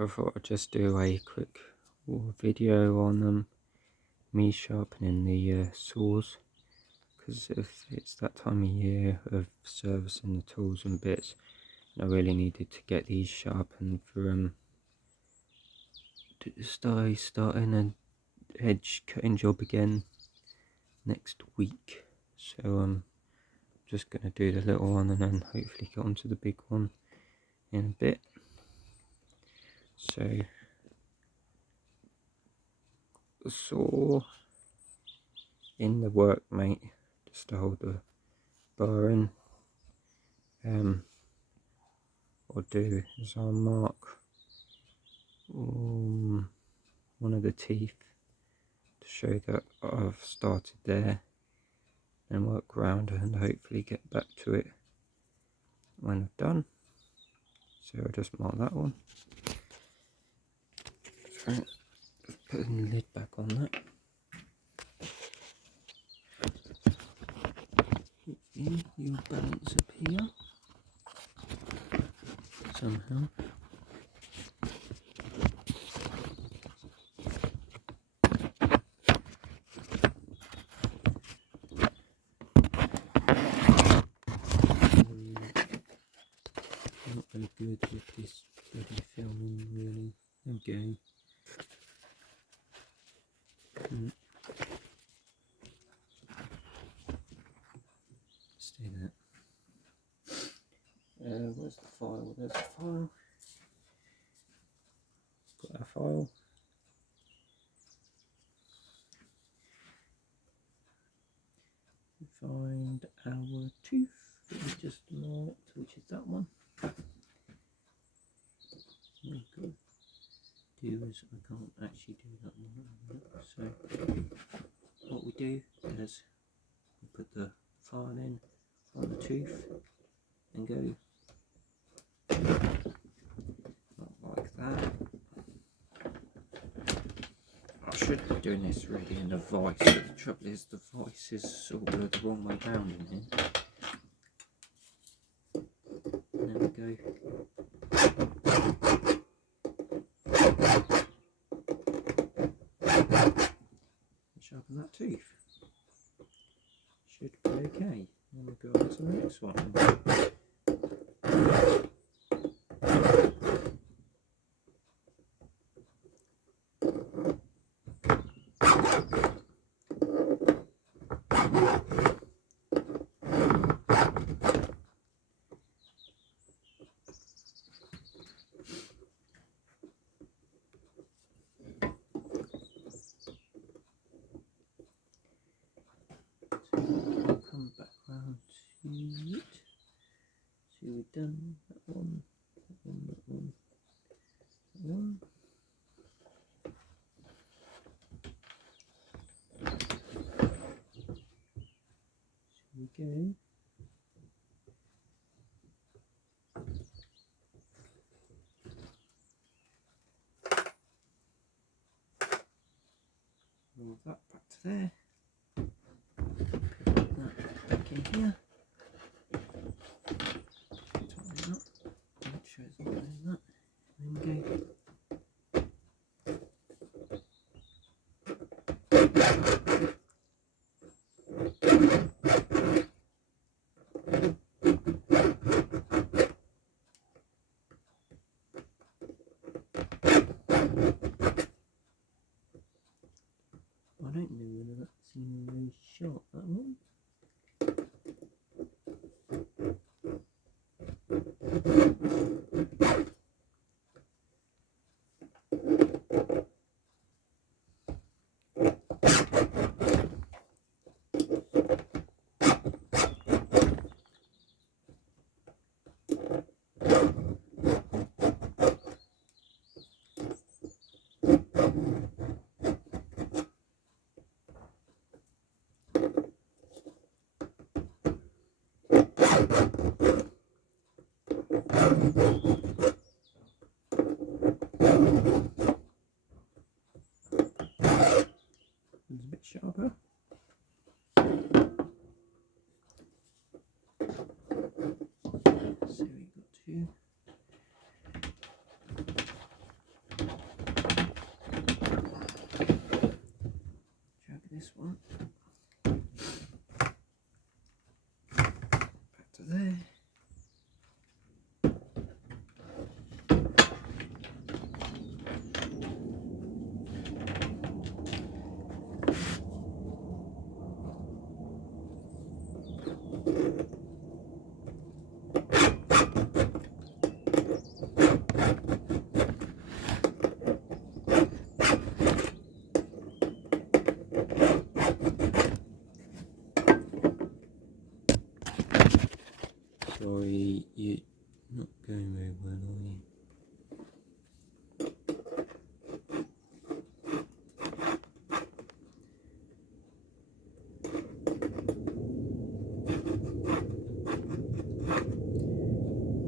I thought I'd just do a quick video on me sharpening the saws, because if it's that time of year of servicing the tools and bits, and I really needed to get these sharpened for starting an edge cutting job again next week. So I'm just going to do the little one and then hopefully get onto the big one in a bit. So the saw in the workmate just to hold the bar in. What I'll do is I'll mark one of the teeth to show that I've started there, and work around and hopefully get back to it when I've done. So I'll just mark that one. So just putting the lid back on that. Hopefully you'll balance up here somehow. Not very good with this bloody filming, really. Okay. Stay there. Where's the file? There's the file. Got our file. Find our tooth that we just marked, which is that one. What I've got to do is I can't actually do that one. So what we do is we put the file in on the tooth and go like that. I should be doing this really in the vice, but the trouble is the vice is sort of the wrong way round in here. And there we go. Sharpen that tooth. Should be okay. Then we'll go on to the next one. Come back round to it. So we've done that one, that one, that one, that one. So we go. Move that back to there. Back in here. Tighten up. Make sure it's not doing that. And then we go. I don't know whether that's even very sharp, that one. It's a bit sharper. So we got to Sorry, you're not going very well, are you?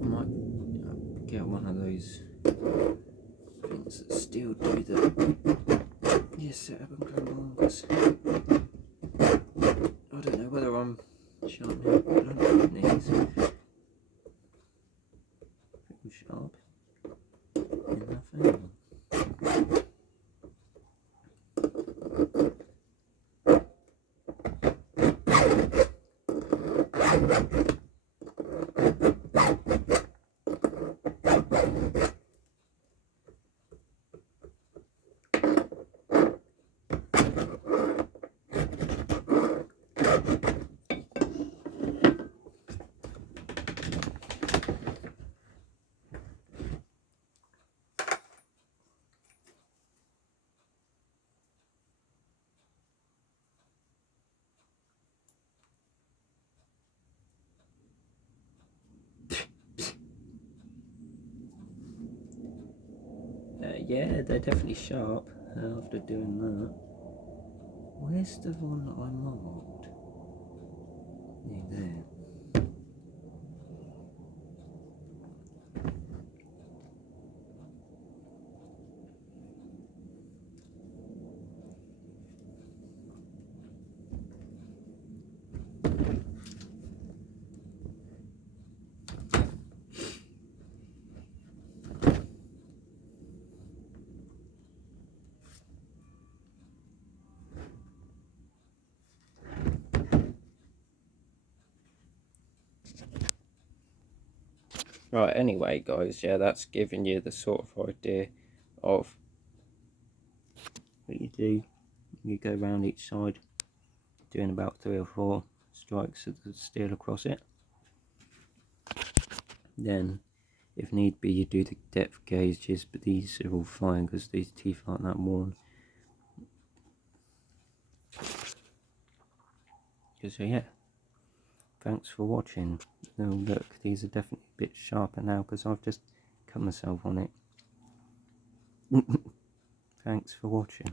I might get one of those things that still do the setup and come on, because I don't know whether I'm sharpening blunt knees. Pretty sharp enough anyway. Yeah, they're definitely sharp after doing that. Where's the one that I marked? Near there. Right, anyway guys, yeah, that's giving you the sort of idea of what you do. You go around each side doing about 3 or 4 strikes of the steel across it. Then if need be you do the depth gauges, but these are all fine because these teeth aren't that worn. So yeah, thanks for watching. Now look, these are definitely a bit sharper now because I've just cut myself on it. Thanks for watching.